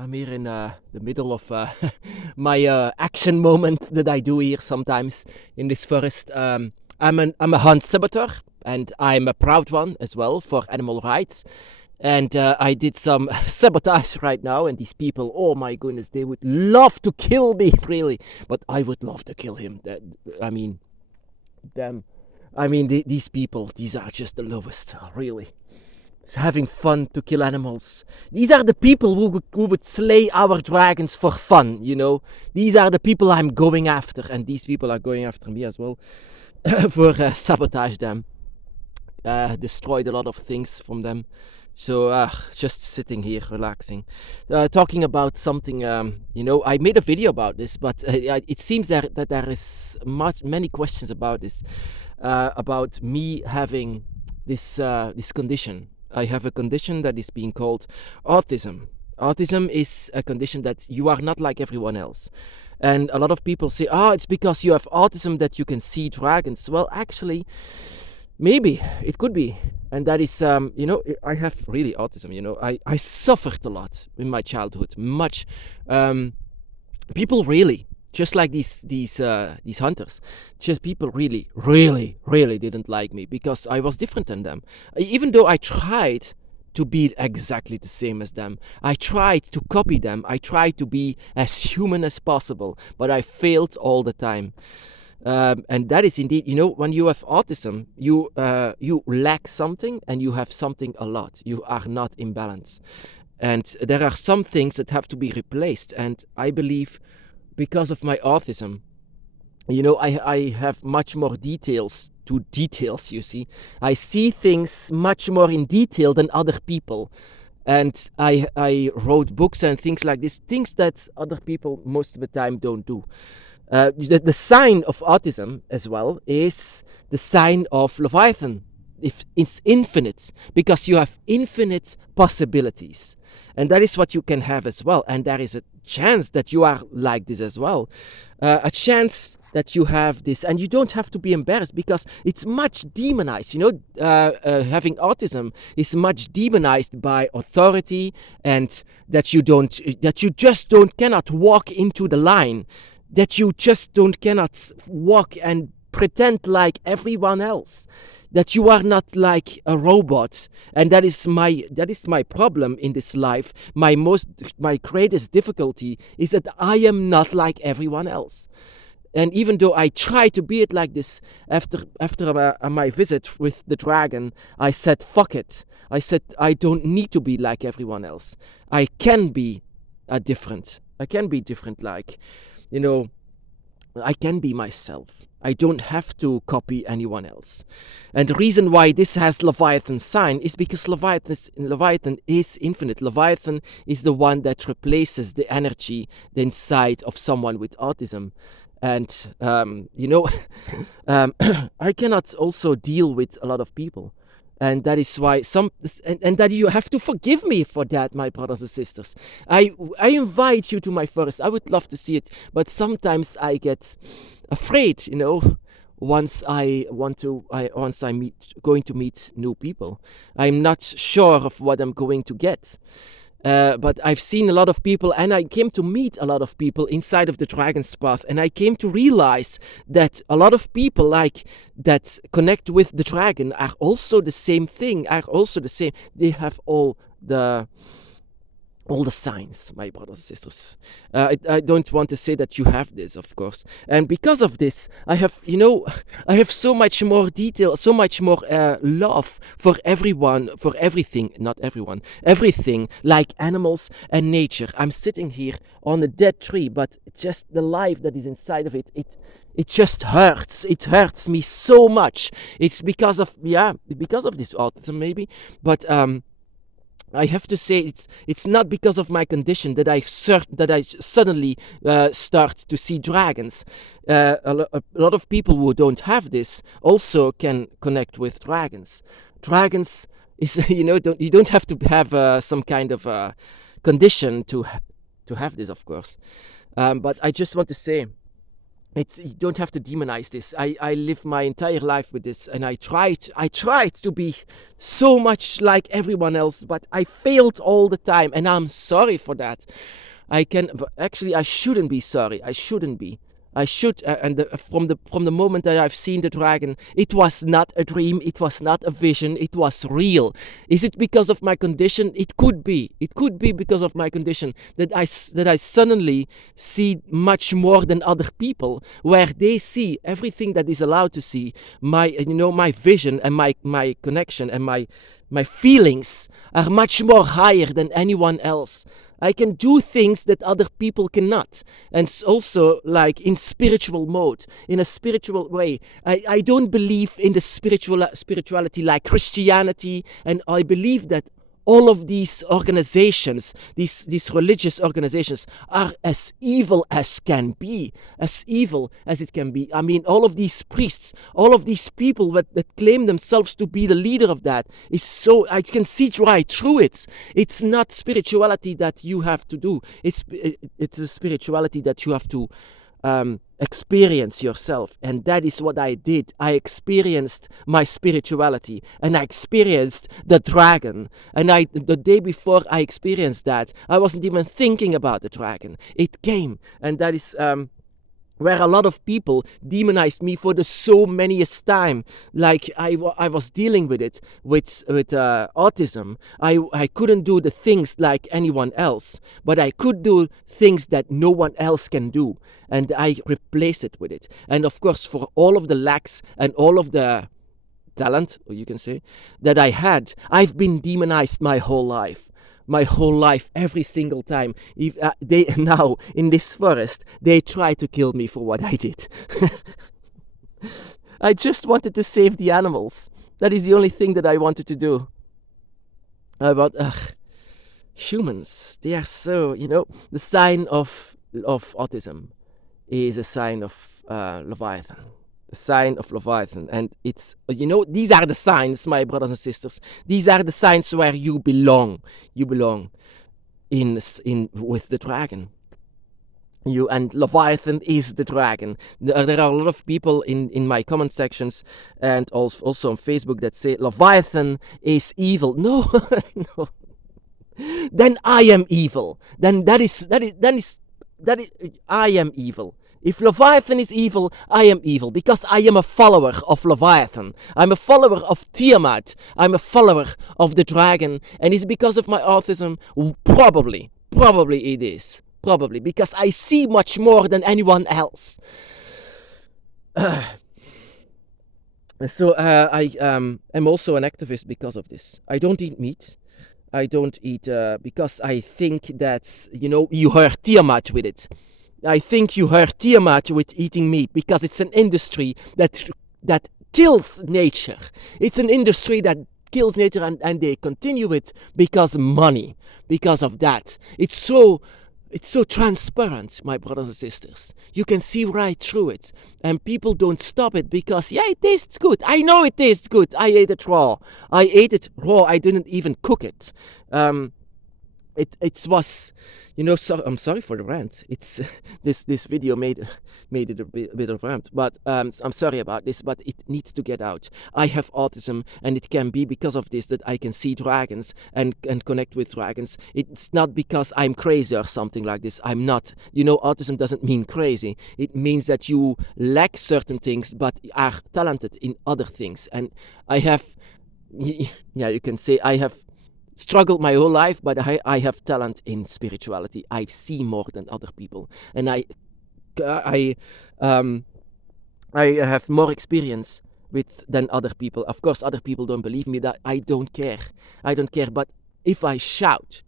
I'm here in the middle of my action moment that I do here sometimes in this forest. I'm a hunt saboteur, and I'm a proud one as well for animal rights. And I did some sabotage right now, and these people, oh my goodness, they would love to kill me, really. But I would love to kill him. I mean, them. These people, these are just the lowest, really. Having fun to kill animals. These are the people who would slay our dragons for fun, you know. These are the people I'm going after, and these people are going after me as well for sabotage them. Destroyed a lot of things from them. So just sitting here relaxing, talking about something. I made a video about this, but it seems that there is many questions about this, about me having this condition. I have a condition that is being called autism. Autism is a condition that you are not like everyone else. And a lot of people say, it's because you have autism that you can see dragons. Well, actually, maybe it could be. And that is, I have really autism, I suffered a lot in my childhood, much. People really, just like these hunters, just people really didn't like me because I was different than them. Even though I tried to be exactly the same as them, I tried to copy them, I tried to be as human as possible, but I failed all the time. And that is indeed, when you have autism, you lack something and you have something a lot. You are not in balance, and there are some things that have to be replaced. And I believe, because of my autism, I have much more details. You see, I see things much more in detail than other people, and I wrote books and things like this, things that other people most of the time don't do. The sign of autism as well is the sign of Leviathan. If it's infinite, because you have infinite possibilities, and that is what you can have as well. And there is a chance that you are like this as well, a chance that you have this, and you don't have to be embarrassed because it's much demonized. Having autism is much demonized by authority, and that you just cannot walk into the line, that you just cannot walk and pretend like everyone else, that you are not like a robot. And that is my problem in this life. My greatest difficulty is that I am not like everyone else. And even though I try to be it like this, after my visit with the dragon, I said, fuck it. I said, I don't need to be like everyone else. I can be different. I can be different, I can be myself. I don't have to copy anyone else. And the reason why this has Leviathan sign is because Leviathan is infinite. Leviathan is the one that replaces the energy inside of someone with autism. And, I cannot also deal with a lot of people. And that is why and that you have to forgive me for that, my brothers and sisters. I invite you to my forest. I would love to see it, but sometimes I get afraid, once going to meet new people. I'm not sure of what I'm going to get. But I've seen a lot of people, and I came to meet a lot of people inside of the Dragon's Path, and I came to realize that a lot of people like that connect with the dragon are also the same thing, They have all the signs, my brothers and sisters. I don't want to say that you have this, of course. And because of this, I have so much more detail, so much more love for everyone, for everything, not everyone, everything, like animals and nature. I'm sitting here on a dead tree, but just the life that is inside of it just hurts. It hurts me so much. It's because of this autism, maybe, but I have to say it's not because of my condition that I suddenly start to see dragons. A lot of people who don't have this also can connect with dragons. Dragons is you don't have to have some kind of condition to have this, of course. But I just want to say You don't have to demonize this. I live my entire life with this, and I tried to be so much like everyone else, but I failed all the time, and I'm sorry for that. But actually, I shouldn't be sorry. I shouldn't be. I should, from the moment that I've seen the dragon, it was not a dream, it was not a vision, it was real. Is it because of my condition? It could be. It could be because of my condition that I suddenly see much more than other people, where they see everything that is allowed to see. My vision and my connection and my feelings are much more higher than anyone else. I can do things that other people cannot. And also, like in spiritual mode, in a spiritual way. I don't believe in the spirituality like Christianity, and I believe that all of these organizations, these religious organizations, are as evil as can be, as evil as it can be. I mean, all of these priests, all of these people that claim themselves to be the leader of that, is so, I can see right through it. It's not spirituality that you have to do. It's a spirituality that you have to experience yourself, and that is what I did. I experienced my spirituality, and I experienced the dragon. And the day before I experienced that, I wasn't even thinking about the dragon. It came, and that is where a lot of people demonized me for the so manyest time. Like I was dealing with it with autism. I couldn't do the things like anyone else, but I could do things that no one else can do, and I replace it with it. And of course, for all of the lacks and all of the talent, or you can say, that I had, I've been demonized my whole life. My whole life, every single time. If they now in this forest, they try to kill me for what I did. I just wanted to save the animals. That is the only thing that I wanted to do. Humans, they are so, the sign of autism is a sign of Leviathan. The sign of Leviathan. And it's, these are the signs, my brothers and sisters. These are the signs where you belong. You belong in with the dragon. And Leviathan is the dragon. There are a lot of people in my comment sections and also on Facebook that say Leviathan is evil. No, no. Then I am evil. Then I am evil. If Leviathan is evil, I am evil, because I am a follower of Leviathan. I'm a follower of Tiamat. I'm a follower of the dragon. And it's because of my autism? Probably it is. Probably, because I see much more than anyone else. So I am also an activist because of this. I don't eat meat. I don't eat because I think that, you hurt Tiamat with it. I think you hurt Tiamat with eating meat, because it's an industry that kills nature. It's an industry that kills nature, and they continue it because money, because of that. It's so transparent, my brothers and sisters. You can see right through it, and people don't stop it because, it tastes good. I know it tastes good. I ate it raw. I didn't even cook it. It was, so I'm sorry for the rant. It's this video made it a bit of a rant, but I'm sorry about this, but it needs to get out. I have autism, and it can be because of this that I can see dragons and connect with dragons. It's not because I'm crazy or something like this. I'm not. Autism doesn't mean crazy. It means that you lack certain things but are talented in other things. And I have, you can say I have struggled my whole life, but I have talent in spirituality. I see more than other people, and I have more experience than other people. Of course, other people don't believe me. That I don't care. But if I shout,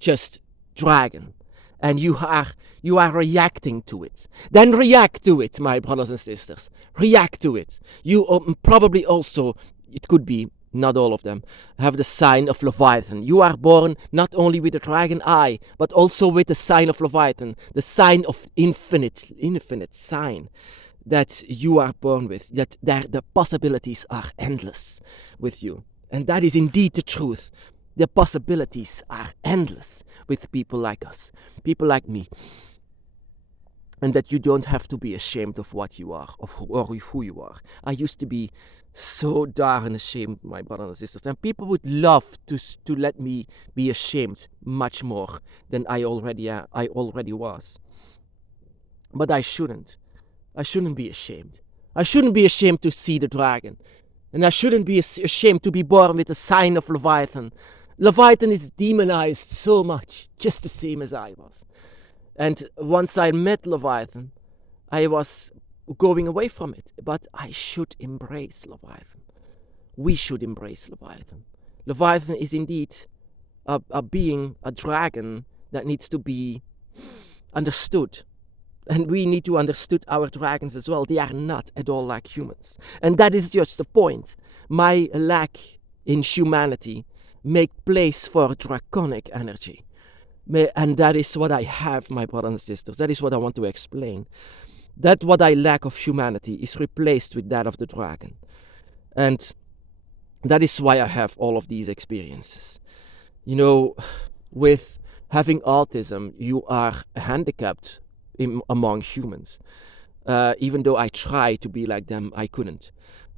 just dragon, and you are reacting to it, then react to it, my brothers and sisters. React to it. You probably also, it could be, not all of them, have the sign of Leviathan. You are born not only with the dragon eye, but also with the sign of Leviathan, the sign of infinite sign that you are born with, that the possibilities are endless with you. And that is indeed the truth. The possibilities are endless with people like us, people like me. and that you don't have to be ashamed of what you are, of who you are. I used to be so darn ashamed, my brothers and sisters, and people would love to let me be ashamed much more than I already was. But I shouldn't. I shouldn't be ashamed. I shouldn't be ashamed to see the dragon, and I shouldn't be ashamed to be born with the sign of Leviathan. Leviathan is demonized so much, just the same as I was. And once I met Leviathan, I was going away from it. But I should embrace Leviathan. We should embrace Leviathan. Leviathan is indeed a being, a dragon that needs to be understood. And we need to understand our dragons as well. They are not at all like humans. And that is just the point. My lack in humanity make place for draconic energy. And that is what I have, my brothers and sisters. That is what I want to explain. That what I lack of humanity is replaced with that of the dragon. And that is why I have all of these experiences. You know, with having autism, you are handicapped among humans. Even though I tried to be like them, I couldn't.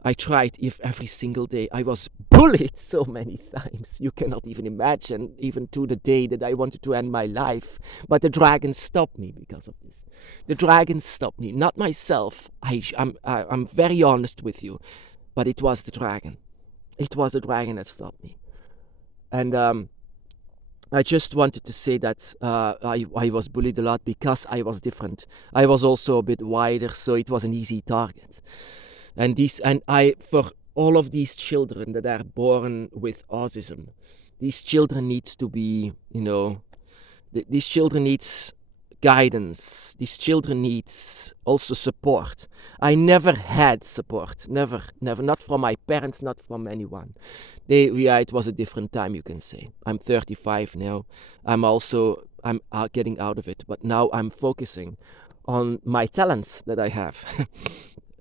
I tried every single day. I was bullied so many times. You cannot even imagine, even to the day that I wanted to end my life. But the dragon stopped me because of this. The dragon stopped me, not myself. I'm very honest with you, but it was the dragon. It was the dragon that stopped me. And I just wanted to say that I was bullied a lot because I was different. I was also a bit wider, so it was an easy target. And for all of these children that are born with autism, these children needs to be, these children needs guidance. These children needs also support. I never had support, never, not from my parents, not from anyone. It was a different time, you can say. I'm 35 now. I'm getting out of it, but now I'm focusing on my talents that I have.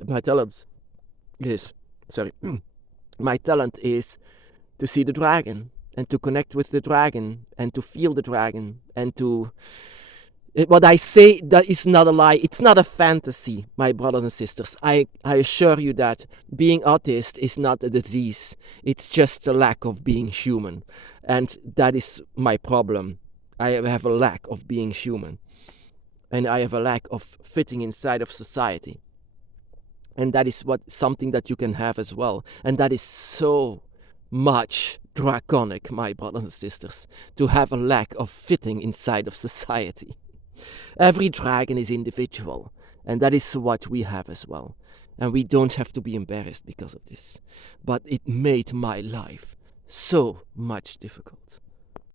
My talents. Yes, sorry. My talent is to see the dragon and to connect with the dragon and to feel the dragon and to... What I say, that is not a lie. It's not a fantasy, my brothers and sisters. I assure you that being autist is not a disease. It's just a lack of being human. And that is my problem. I have a lack of being human. And I have a lack of fitting inside of society. And that is something that you can have as well. And that is so much draconic, my brothers and sisters, to have a lack of fitting inside of society. Every dragon is individual, and that is what we have as well. And we don't have to be embarrassed because of this. But it made my life so much difficult.